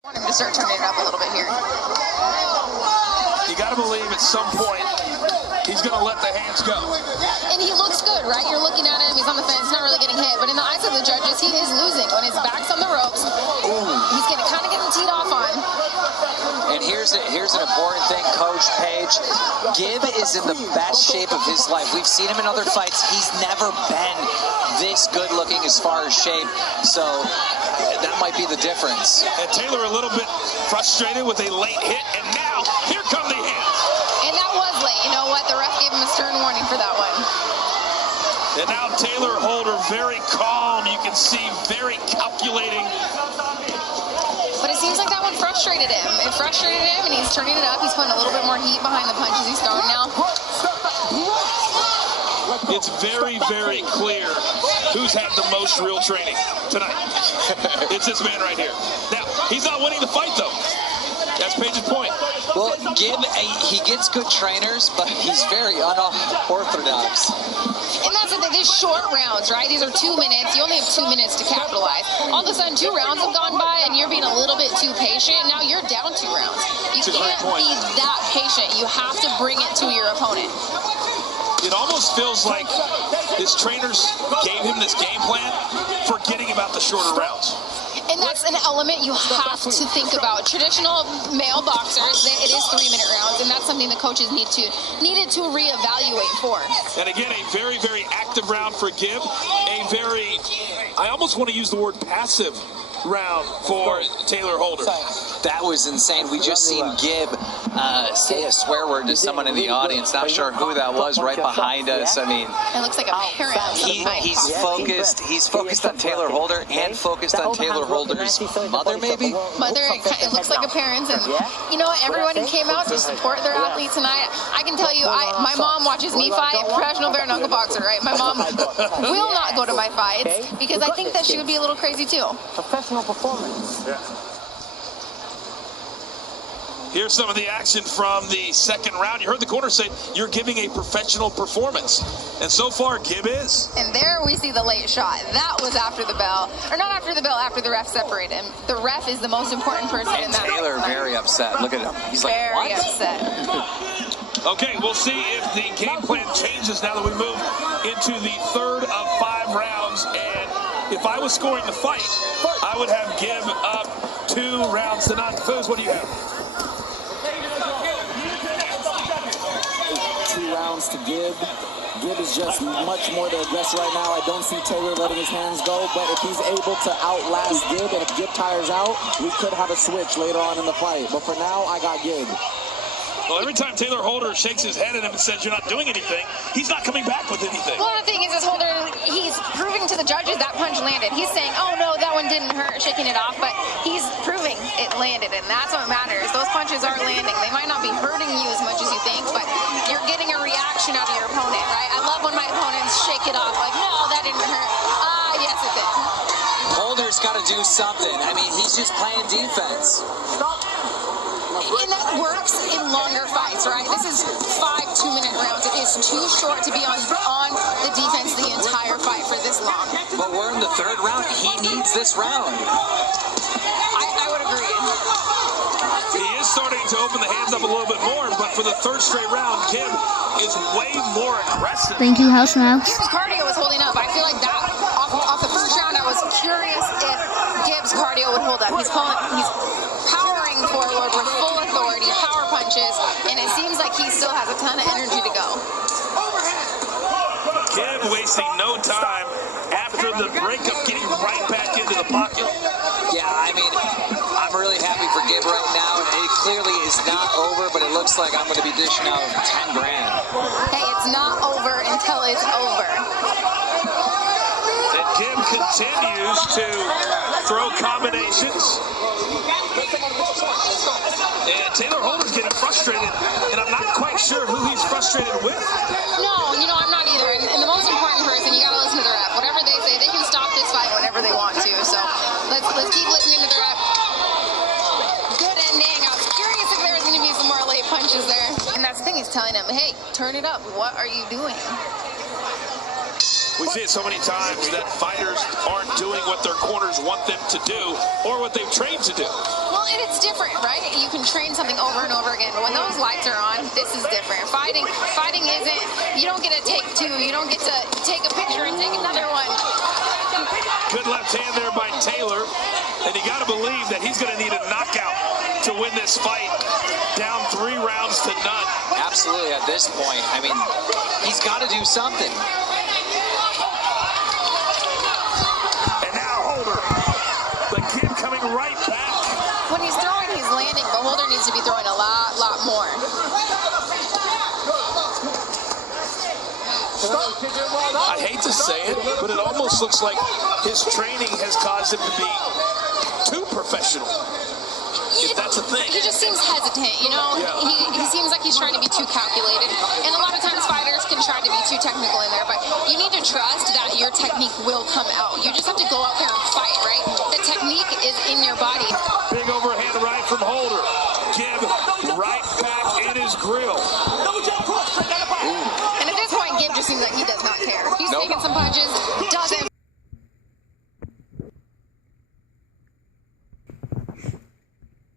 Want him to start turning it up a little bit here. You got to believe at some point he's going to let the hands go. And he looks good, right? You're looking at him, he's on the fence, not really getting hit. But in the eyes of the judges, he is losing. When his back's on the ropes, he's going to kind of get the teed off on. And here's an important thing, Coach Page. Gibb is in the best shape of his life. We've seen him in other fights. He's never been this good looking as far as shape. So that might be the difference. And Taylor a little bit frustrated with a late hit. And now, here come the hands. And that was late. You know what? The ref gave him a stern warning for that one. And now Taylor Holder very calm. You can see very calculating. But it seems like that one frustrated him. It frustrated him, and he's turning it up. He's putting a little bit more heat behind the punches he's throwing now. It's very, very clear who's had the most real training tonight. It's this man right here. Now, he's not winning the fight, though. That's Page's point. Well, Gibb, he gets good trainers, but he's very unorthodox. And that's the thing, these short rounds, right? These are 2 minutes. You only have 2 minutes to capitalize. All of a sudden, 2 rounds have gone by, and you're being a little bit too patient. Now you're down 2 rounds. You can't be that patient. You have to bring it to your opponent. It almost feels like his trainers gave him this game plan, forgetting about the shorter rounds. And that's an element you have to think about. Traditional male boxers, it is 3-minute rounds, and that's something the coaches needed to reevaluate for. And again, a very, very active round for Gibb. A very, I almost want to use the word passive round for Taylor Holder. That was insane. We just seen Gibb say a swear word to someone in the audience. Not sure who that was right behind us. I mean, it looks like a parent. He's focused. He's focused on Taylor Holder and focused on Taylor Holder's mother, maybe? Mother, it looks like a parent. And you know what? Everyone who came out to support their athlete tonight, I can tell you, my mom watches me fight, professional bare knuckle boxer, right? My mom will not go to my fights because I think that she would be a little crazy too. Professional performance. Yeah. Here's some of the action from the second round. You heard the corner say, you're giving a professional performance. And so far, Gibb is. And there we see the late shot. That was after the bell. Or not after the bell, after the ref separated him. The ref is the most important person in that. Taylor very upset. Look at him. He's like, what? Very upset. Okay, we'll see if the game plan changes now that we move into the third of 5 rounds. And if I was scoring the fight, I would have Gibb up 2 rounds to none. Foos, what do you have? 2 rounds to Gibb. Gibb is just much more the aggressor right now. I don't see Taylor letting his hands go, but if he's able to outlast Gibb, and if Gibb tires out, we could have a switch later on in the fight. But for now, I got Gibb. Well, every time Taylor Holder shakes his head at him and says, you're not doing anything, he's not coming back with anything. Well, the thing is Holder, he's proving to the judges that punch landed. He's saying, oh, no, that one didn't hurt, shaking it off, but he's proving it landed, and that's what matters. Those punches are landing. They might not be hurting you as much as you think, but you're getting a reaction out of your opponent, right? I love when my opponents shake it off, like, no, that didn't hurt. Yes, it did. Holder's got to do something. I mean, he's just playing defense. And that works in longer fights, right? This is 5 2-minute rounds. It is too short to be on the defense the entire fight for this long. But we're in the 3rd round. He needs this round. I would agree. He is starting to open the hands up a little bit more, but for the 3rd straight round, Gibb is way more aggressive. Thank you, House Mouse. Gibb's cardio was holding up. I feel like that off the 1st round, I was curious if Gibb's cardio would hold up. He's powering forward with full authority, power punches, and it seems like he still has a ton of energy to go. Gibb wasting no time after the breakup, getting right back into the pocket. Yeah, I mean, I'm really happy for Gibb right now. It clearly is not over, but it looks like I'm going to be dishing out 10 grand. Hey, it's not over until it's over. And Gibb continues to throw combinations. And Taylor Holder's getting frustrated, and I'm not quite sure who he's frustrated with. No, you know, I'm not either. And the most important person, you got to listen to the ref. Whatever they say, they can stop this fight whenever they want to. So let's keep listening to the ref. Good ending. I was curious if there was going to be some more late punches there. And that's the thing, he's telling him, hey, turn it up. What are you doing? We see it so many times that fighters aren't doing what their corners want them to do or what they've trained to do. Well, it train something over and over again. But when those lights are on, this is different. Fighting isn't, you don't get to take two. You don't get to take a picture and take another one. Good left hand there by Taylor. And you got to believe that he's going to need a knockout to win this fight. Down 3 rounds to none. Absolutely, at this point. I mean, he's got to do something. And now Holder. The kid coming right back. When he's throwing, he's landing, but Holder needs to be throwing a lot more. I hate to say it, but it almost looks like his training has caused him to be too professional. If that's a thing. He just seems hesitant, you know? Yeah. He seems like he's trying to be too calculated. And a lot of times fighters can try to be too technical in there, but you need to trust that your technique will come out. You just have to go out there and fight, right? The technique is in your body. Big overhand right from Holder. Gibb right back in his grill. And at this point, Gibb just seems like he does not care. He's taking some punches.